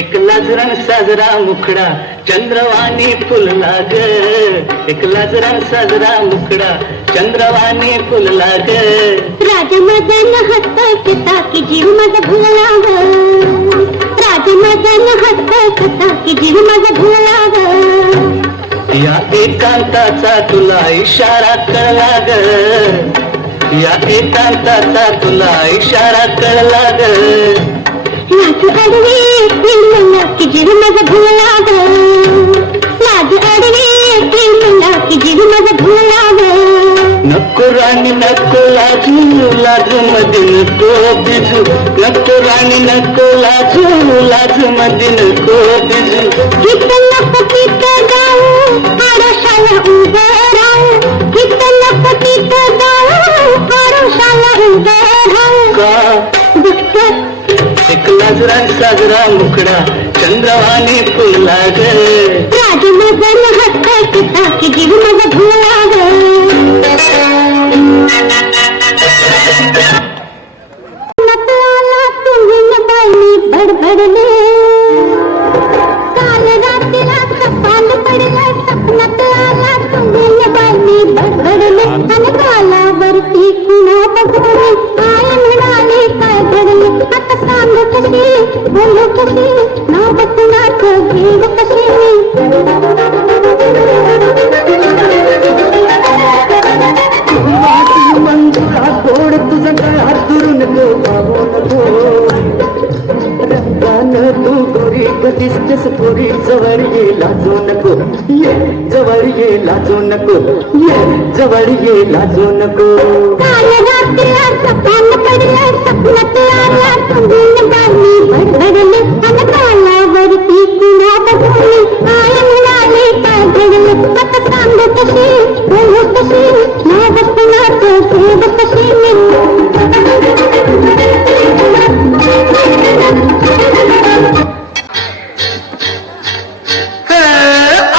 एक लाजरा साजरा मुखडा चंद्रवाणी फुलला ग, एक लाजरा साजरा मुखडा चंद्रवाणी फुलला ग. राजमदन हस्त पिता की जीव माझा भुलला ग, राजमदन हस्त पिता की जीव माझा भुलला ग. या एकांताचा तुला इशारा कळला ग, या एकांताचा तुला इशारा कळला ग. लाज अडवे प्रेमला की जीव माझा भुलला ग, लाज अडवे प्रेमला की जीव माझा भुलला ग. नको राणी नको लाजू, लाजू मध्ये नको बिजू, नको राणी नको लाजू, लाजू मध्ये नको बिजू. गीत नको गीत गाऊ आरशाला उभं राहू, गीत नको गीत गाऊ आरशाला उभं राहू. का दुःख एक लाजरा साजरा मुखडा चंद्रवाणी फुलला ग. राजमदन हस्त पिता की जीव माझा भुलला ग. बडबडले काल रात्रीला कपाल पडलं, सपनात आला तुम्ही बाई बडबडले. आणि कालावरती कुणा बघले काय म्हणाले काय घडले. आता सांग कशी बोलू कशी नाव कुणाचं घेऊ कशी. मंजुळा सोड तुझं काय दुरू नको बाबू नको. रंगानं तू गोरी दिसतेस पोरी, जवळ ये लाजू नको, ये जवळ ये लाजू नको, ये जवळ ये लाजू नको. काल रात्रीला कपाल पडलं, सपनात आला तुम्ही बाई बडबडले. आणि कालावरती कुणा बघले काय म्हणाले काय घडले. आता सांग कशी बोलू कशी नाव कुणाचं घेऊ कशी.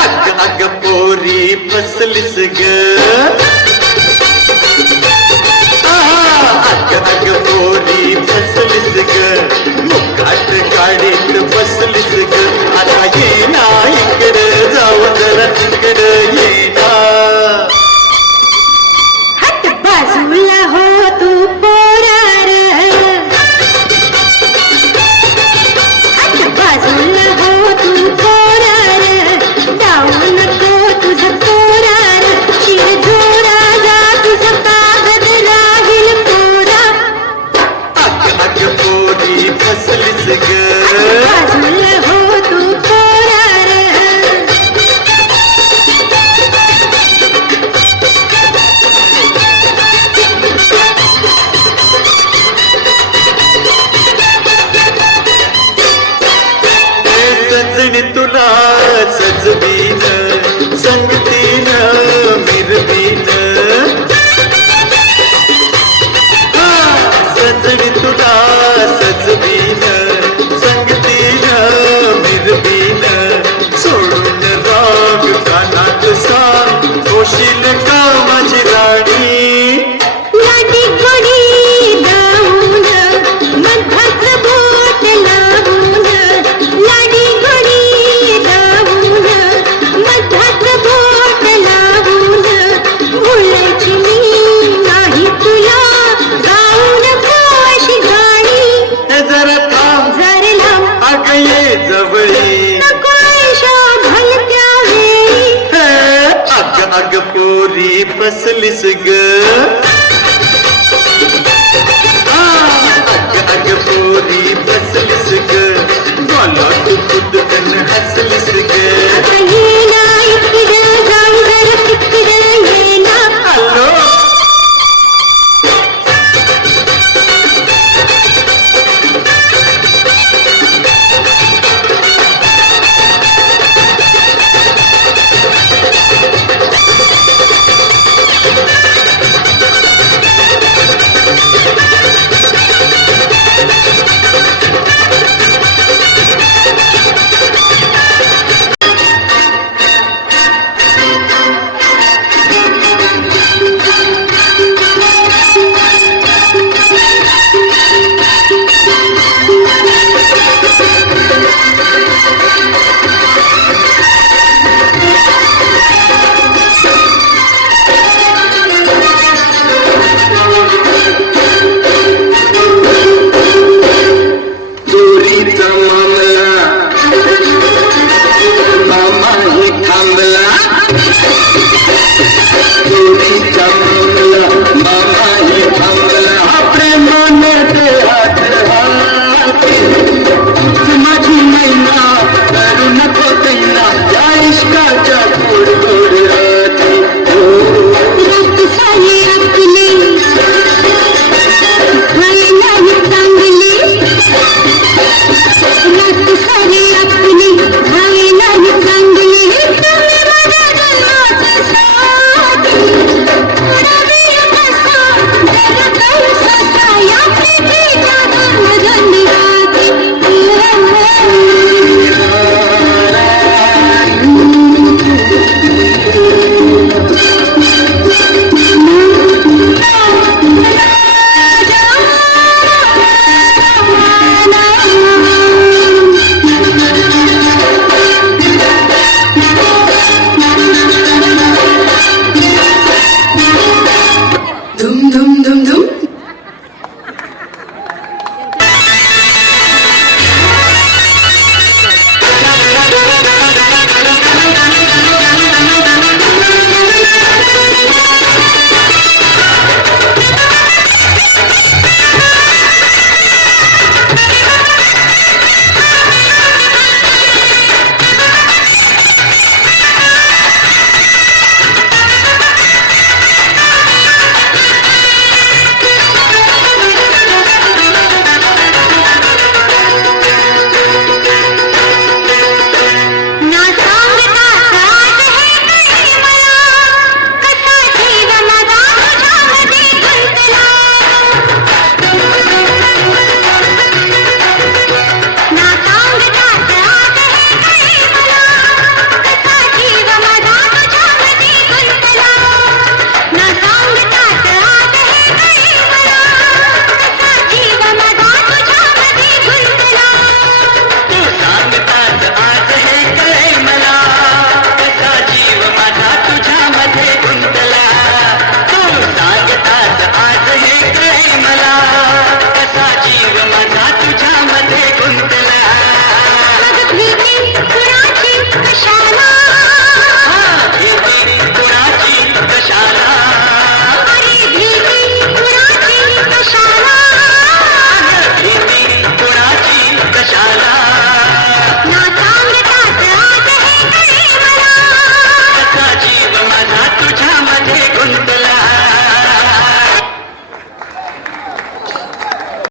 अग अग पोरी फसलीस ग, अग अग पोरी फसलीस ग, मुखात गाडीत बसलीस ग. आता ये ना इकडं जाऊ जरा तिकडं ये ना. हट बाजूला हो तू पोरार, हट बाजूला हो तू पोरार. जाऊ नको तुझं पोरार, शिरजोरा जा तुझं कागद राहील पोरा. अग अग पोरी फसलीस ग, बाजूला हो तू पोरार. सजणी तुला सजवीन, संगतीन मिरवीन. सजणी तुला सजवीन, संगतीन मिरवीन. सोडून राग कानात सांग, होशील का माझी राणी. लाडी गोडी गाऊन मधाच बोट लावून, लाडी गोडी गाऊन मधाच बोट लावून. भुलायची मी नाही तुला गाऊन अशी गाणी. जरा थांब जर लांब अग ये जवळी. नको आयशा भलत्या वेळी. अग अग पोरी फसलीस ग,